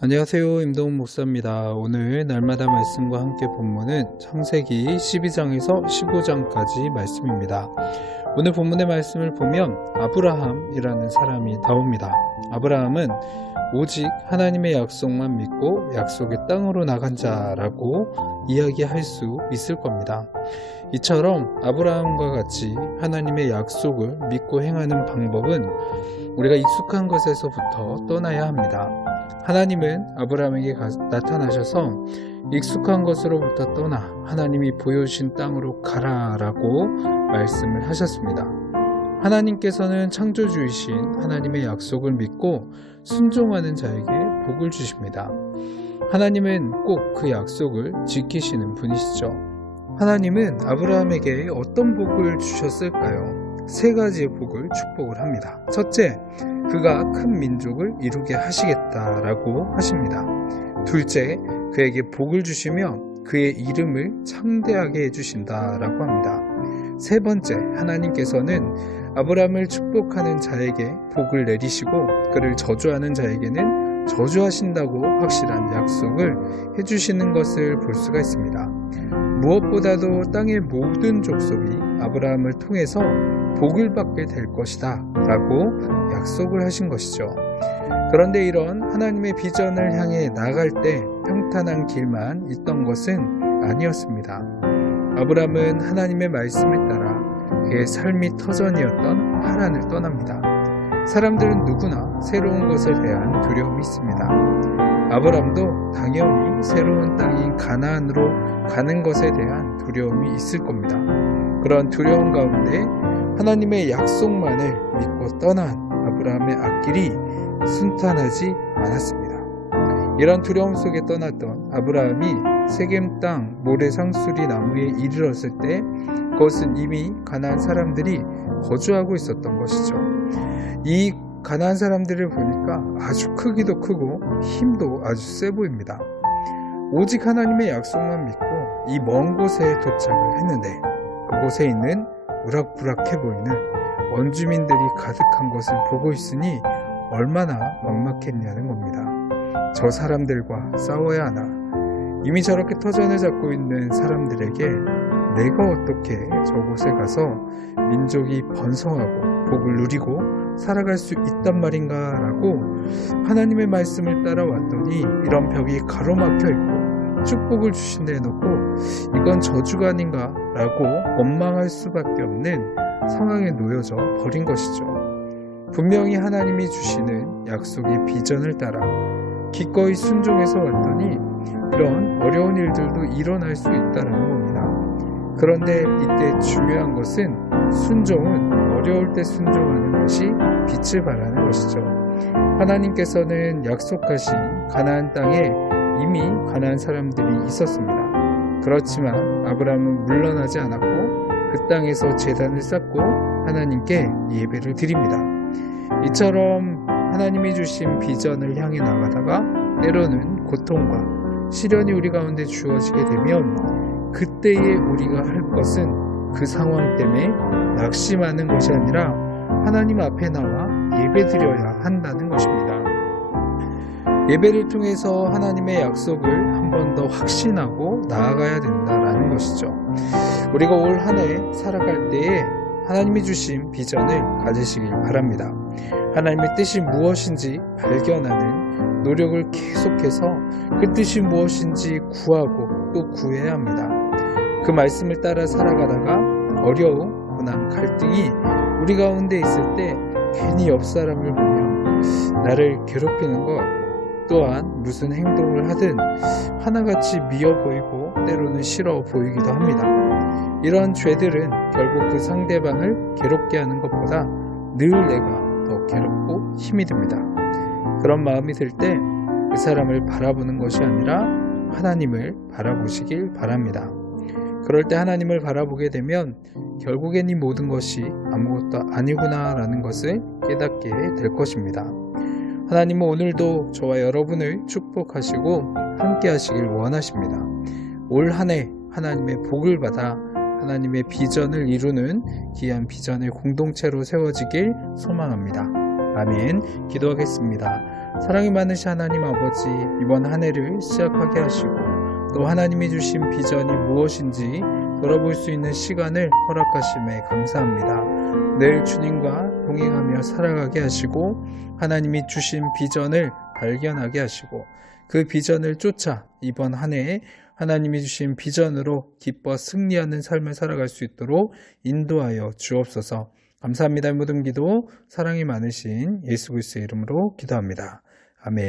안녕하세요. 임동훈 목사입니다. 오늘 날마다 말씀과 함께 본문은 창세기 12장에서 15장까지 말씀입니다. 오늘 본문의 말씀을 보면 아브라함이라는 사람이 나옵니다. 아브라함은 오직 하나님의 약속만 믿고 약속의 땅으로 나간 자라고 이야기할 수 있을 겁니다. 이처럼 아브라함과 같이 하나님의 약속을 믿고 행하는 방법은 우리가 익숙한 것에서부터 떠나야 합니다. 하나님은 아브라함에게 나타나셔서 익숙한 것으로부터 떠나 하나님이 보여주신 땅으로 가라라고 말씀을 하셨습니다. 하나님께서는 창조주이신 하나님의 약속을 믿고 순종하는 자에게 복을 주십니다. 하나님은 꼭 그 약속을 지키시는 분이시죠. 하나님은 아브라함에게 어떤 복을 주셨을까요? 세 가지의 복을 축복을 합니다. 첫째, 그가 큰 민족을 이루게 하시겠다라고 하십니다. 둘째, 그에게 복을 주시며 그의 이름을 창대하게 해주신다라고 합니다. 세 번째, 하나님께서는 아브라함을 축복하는 자에게 복을 내리시고 그를 저주하는 자에게는 저주하신다고 확실한 약속을 해주시는 것을 볼 수가 있습니다. 무엇보다도 땅의 모든 족속이 아브라함을 통해서 복을 받게 될 것이다 라고 약속을 하신 것이죠. 그런데 이런 하나님의 비전을 향해 나갈 때 평탄한 길만 있던 것은 아니었습니다. 아브라함은 하나님의 말씀에 따라 그의 삶이 터전이었던 하란을 떠납니다. 사람들은 누구나 새로운 것에 대한 두려움이 있습니다. 아브라함도 당연히 새로운 땅인 가나안으로 가는 것에 대한 두려움이 있을 겁니다. 그런 두려움 가운데 하나님의 약속만을 믿고 떠난 아브라함의 앞길이 순탄하지 않았습니다. 이런 두려움 속에 떠났던 아브라함이 세겜 땅 모래상수리 나무에 이르렀을 때 그것은 이미 가나안 사람들이 거주하고 있었던 것이죠. 이 가나안 사람들을 보니까 아주 크기도 크고 힘도 아주 세 보입니다. 오직 하나님의 약속만 믿고 이 먼 곳에 도착을 했는데 그곳에 있는 우락부락해 보이는 원주민들이 가득한 것을 보고 있으니 얼마나 막막했냐는 겁니다. 저 사람들과 싸워야 하나? 이미 저렇게 터전을 잡고 있는 사람들에게 내가 어떻게 저곳에 가서 민족이 번성하고 복을 누리고 살아갈 수 있단 말인가 라고 하나님의 말씀을 따라왔더니 이런 벽이 가로막혀 있고 축복을 주신다 해놓고 이건 저주가 아닌가 라고 원망할 수밖에 없는 상황에 놓여져 버린 것이죠. 분명히 하나님이 주시는 약속의 비전을 따라 기꺼이 순종해서 왔더니 이런 어려운 일들도 일어날 수 있다는 겁니다. 그런데 이때 중요한 것은 순종은 어려울 때 순종하는 것이 빛을 발하는 것이죠. 하나님께서는 약속하신 가나안 땅에 이미 가나안 사람들이 있었습니다. 그렇지만 아브라함은 물러나지 않았고 그 땅에서 제단을 쌓고 하나님께 예배를 드립니다. 이처럼 하나님이 주신 비전을 향해 나가다가 때로는 고통과 시련이 우리 가운데 주어지게 되면 그때에 우리가 할 것은 그 상황 때문에 낙심하는 것이 아니라 하나님 앞에 나와 예배드려야 한다는 것입니다. 예배를 통해서 하나님의 약속을 한 번 더 확신하고 나아가야 된다는 것이죠. 우리가 올 한 해 살아갈 때에 하나님이 주신 비전을 가지시길 바랍니다. 하나님의 뜻이 무엇인지 발견하는 노력을 계속해서 그 뜻이 무엇인지 구하고 또 구해야 합니다. 그 말씀을 따라 살아가다가 어려움, 고난, 갈등이 우리 가운데 있을 때 괜히 옆 사람을 보면 나를 괴롭히는 것 또한 무슨 행동을 하든 하나같이 미워 보이고 때로는 싫어 보이기도 합니다. 이런 죄들은 결국 그 상대방을 괴롭게 하는 것보다 늘 내가 더 괴롭고 힘이 듭니다. 그런 마음이 들 때 그 사람을 바라보는 것이 아니라 하나님을 바라보시길 바랍니다. 그럴 때 하나님을 바라보게 되면 결국엔 이 모든 것이 아무것도 아니구나 라는 것을 깨닫게 될 것입니다. 하나님은 오늘도 저와 여러분을 축복하시고 함께 하시길 원하십니다. 올 한 해 하나님의 복을 받아 하나님의 비전을 이루는 귀한 비전의 공동체로 세워지길 소망합니다. 아멘. 기도하겠습니다. 사랑이 많으신 하나님 아버지, 이번 한 해를 시작하게 하시고 또 하나님이 주신 비전이 무엇인지 돌아볼 수 있는 시간을 허락하심에 감사합니다. 늘 주님과 동행하며 살아가게 하시고 하나님이 주신 비전을 발견하게 하시고 그 비전을 쫓아 이번 한 해에 하나님이 주신 비전으로 기뻐 승리하는 삶을 살아갈 수 있도록 인도하여 주옵소서. 감사합니다. 모든 기도 사랑이 많으신 예수 그리스도의 이름으로 기도합니다.